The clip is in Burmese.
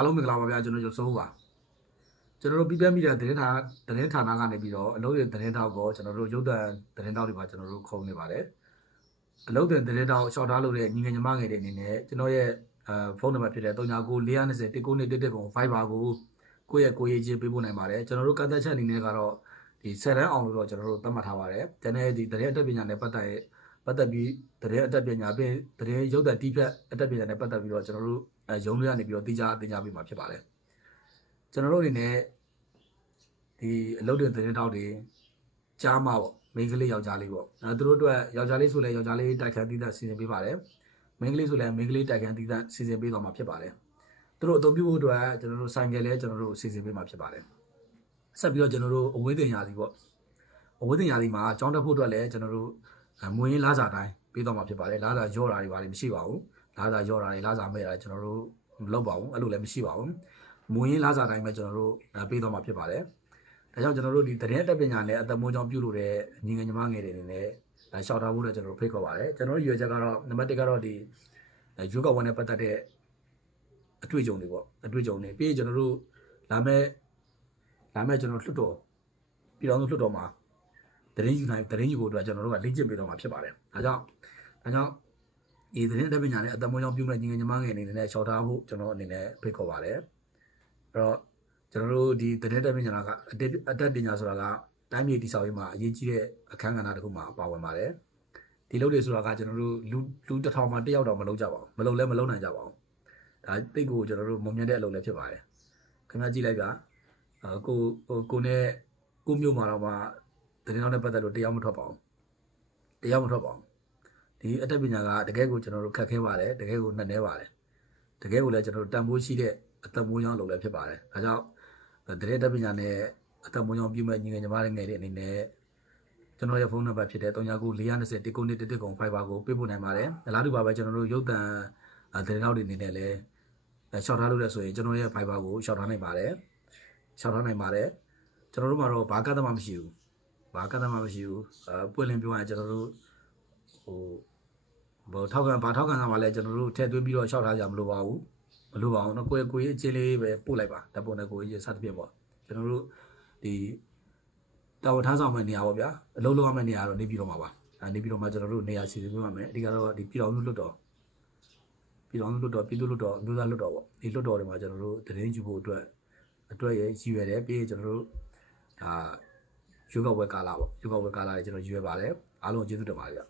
အားလုံးမင်္ဂလာပါဗျာကျွန်တော်ကျော်စိုးပါကျွန်တော်တို့ပြည်ပမီဒီယာသတင်းဌာနသတင်းဌာနကနေပြီးတော့အလုပ်ရသတင်းတောက်ကိုကျွန်တော်တို့ရုပ်သံသတင်းတောက်တွေပါကျွန်တော်တို့ခုံနေပါတယ်အလုပ်တဲ့သတင်းတောက်ရှော့ထားလို့တဲ့ညီငယ်ညီမငယ်တွေအနေနဲ့ကျွန်တော်ရဲ့အဲဖုန်းနံပါတ်ဖြစ်တဲ့399420 1911ကို Viber ကိုကိုယ့်ရဲ့ကိုယ်ရေးချင်းပေးပို့နိုင်ပါတယ်ကျွန်တော်တို့ကန့်သက်ချက်အနေနဲ့ကတော့ဒီ10ရန်အောင်လို့တော့ကျွန်တော်တို့သတ်မှတ်ထားပါတယ်ကျန်တဲ့ဒီသတင်းအတက်ပညာနဲ့ပတ်သက်ရဲ့ပတ်သက်ပြီးသတင်းအတက်ပညာပြင်သတင်းရုပ်သံတီးဖြတ်အတက်ပညာနဲ့ပတ်သက်ပြီးတော့ကျွန်တော်တို့ အဲရုံးတွေကနေပြီးတော့တိကျတင်ကြပေးမှာဖြစ်ပါတယ်ကျွန်တော်တို့အနေနဲ့ဒီအလုပ်တွေသတင်းတောက်တွေကြားမှာပေါ့မိန်းကလေးယောက်ျားလေးပေါ့အဲသူတို့အတွက်ယောက်ျားလေးဆိုလဲယောက်ျားလေးတိုက်ခန်းတီးသက်စီစဉ်ပေးပါတယ်မိန်းကလေးဆိုလဲမိန်းကလေးတိုက်ခန်းတီးသက်စီစဉ်ပေးသွားမှာဖြစ်ပါတယ်သူတို့အသုံးပြုဖို့အတွက်ကျွန်တော်တို့ဆိုင်ကယ်လဲကျွန်တော်တို့စီစဉ်ပေးမှာဖြစ်ပါတယ်ဆက်ပြီးတော့ကျွန်တော်တို့အဝေးတင်ရာစီပေါ့အဝေးတင်ရာစီမှာအကြောင်းတက်ဖို့အတွက်လဲကျွန်တော်တို့အဲမွေးရင်းလာစာတိုင်းပေးသွားမှာဖြစ်ပါတယ်လာစာရော့တာတွေပါမရှိပါဘူး လာစာရော့တာတွေလာစာမဲ့တာကျွန်တော်တို့မလုပ်ပါဘူးအဲ့လိုလည်းမရှိပါဘူးမွေးရင်းလာစာတိုင်းပဲကျွန်တော်တို့အဲပေးသွားမှာဖြစ်ပါတယ်ဒါကြောင့်ကျွန်တော်တို့ဒီသတင်းအတက်ပညာနဲ့အသက်မွေးကြောင်းပြုလုပ်တဲ့ညီငယ်ညီမငယ်တွေအနေနဲ့အဲရှောက်ထားဖို့တော့ကျွန်တော်တို့ဖိတ်ခေါ်ပါတယ်ကျွန်တော်တို့ရွေချက်ကတော့နံပါတ်1ကတော့ဒီအဲရွေးကောက်ပွဲနဲ့ပတ်သက်တဲ့အတွေ့အကြုံတွေပေါ့အတွေ့အကြုံတွေပြီးရင်ကျွန်တော်တို့လာမဲ့လာမဲ့ကျွန်တော်လွှတ်တော်ပြည်တော်စုလွှတ်တော်မှာသတင်းယူနိုင်သတင်းယူဖို့အတွက်ကျွန်တော်တို့ကလေ့ကျင့်ပေးတော့မှာဖြစ်ပါတယ်ဒါကြောင့်ဒါကြောင့် ဒီသတင်းအတက်ပညာနဲ့အသက်မွေးကြောင်းပြုတဲ့ညီငယ်ညီမငယ်အနေနဲ့ရှောက်ထားဖို့ကျွန်တော်အနေနဲ့ဖိတ်ခေါ်ပါတယ်အဲ့တော့ကျွန်တော်တို့ဒီသတင်းတက်ပညာကအတက်အတက်ပညာဆိုတာကတိုင်းပြည်တည်ဆောက်ရေးမှာအရေးကြီးတဲ့အခန်းကဏ္ဍတစ်ခုမှာပါဝင်ပါတယ်ဒီလုပ်တွေဆိုတာကကျွန်တော်တို့လူလူတစ်ထောင်မှတစ်ယောက်တော့မလုပ်ကြပါဘူးမလုပ်လဲမလုပ်နိုင်ကြပါဘူးဒါတိတ်ကိုကျွန်တော်တို့မုံမြတ်တဲ့အလုပ်လည်းဖြစ်ပါတယ်ခင်ဗျားကြည့်လိုက်ပါအာကိုဟိုကိုနဲ့ကိုမျိုးမှာတော့မှသတင်းတော်နဲ့ပတ်သက်လို့တရားမထွက်ပါဘူးတရားမထွက်ပါဘူး ဒီအတက်ပညာကတကယ်ကိုကျွန်တော်တို့ခက်ခဲပါတယ်တကယ်ကိုနှက်နေပါတယ်တကယ်ကိုလည်းကျွန်တော်တို့တန်ဖိုးရှိတဲ့အသက်မွေးကြောင်းလုပ်လည်းဖြစ်ပါတယ်ဒါကြောင့်သတင်းအတက်ပညာနဲ့အသက်မွေးကြောင်းပြုမဲ့ညီငယ်ညီမတွေငယ်တွေအနေနဲ့ကျွန်တော်ရဲ့ဖုန်းနံပါတ်ဖြစ်တဲ့399420 1911ကို Viber ကိုပေးပို့နိုင်ပါတယ်အလားတူပါပဲကျွန်တော်တို့ရုပ်သံအဲသတင်းတော်တွေအနေနဲ့လည်းအဲရှော့ထားလို့လဲဆိုရင်ကျွန်တော်ရဲ့ Viber ကိုရှော့ထားနိုင်ပါတယ်ရှော့ထားနိုင်ပါတယ်ကျွန်တော်တို့မှာတော့ဘာကတ်သမှမရှိဘူးဘာကတ်သမှမရှိဘူးအဲပွင့်လင်းပြောရရင်ကျွန်တော်တို့ဟို ဘောထောက်ခံဘာထောက်ခံဆောင်ပါလဲကျွန်တော်တို့ထည့်သွင်းပြီးတော့လျှောက်ထားကြမလို့ပါဘူးမလို့ပါအောင်တော့ကိုယ့်ကိုယ်အချင်းလေးပဲပို့လိုက်ပါဓာတ်ပုံနဲ့ကိုယ်ရေးစသဖြင့်ပေါ့ကျွန်တော်တို့ဒီတာဝန်ထမ်းဆောင်မယ့်နေရာပေါ့ဗျာအလုပ်လုပ်ရမယ့်နေရာတော့နေပြီးတော့မှာပါအဲနေပြီးတော့မှကျွန်တော်တို့နေရာစီစဉ်ပေးပါမယ်အဓိကတော့ဒီပြည်တော်စုလွတ်တော်ပြည်တော်စုလွတ်တော်ပြည်သူလွတ်တော်အမျိုးသားလွတ်တော်ပေါ့ဒီလွတ်တော်တွေမှာကျွန်တော်တို့တရင်ယူဖို့အတွက်အတွက်ရည်ရွယ်တယ်ပြီးရင်ကျွန်တော်တို့ဒါယောဂဝဲကာလာပေါ့ယောဂဝဲကာလာတွေကျွန်တော်ရွယ်ပါတယ်အားလုံးကျေးဇူးတင်ပါတယ်ဗျာ